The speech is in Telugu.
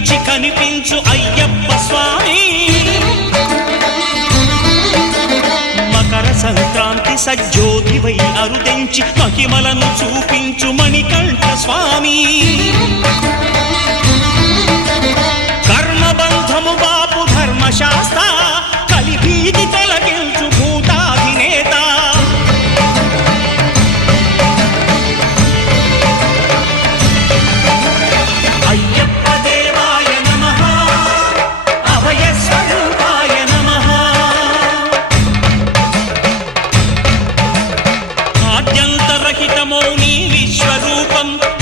కనిపించి కనిపించు అయ్యప్ప స్వామి. మకర సంక్రాంతి సజ్జోతివై అరుదెంచి మహిమలను చూపించు మణికంఠ స్వామి. కర్మబంధము బాపు ధర్మశాస్త్ర కలిభీతి తొలగించు భూతాధినేత. అయ్యప్ప దేవాయ నమః, అభయ స్వరూపాయ నమః. ఆద్యంతరహితమౌ నీ విశ్వరూపం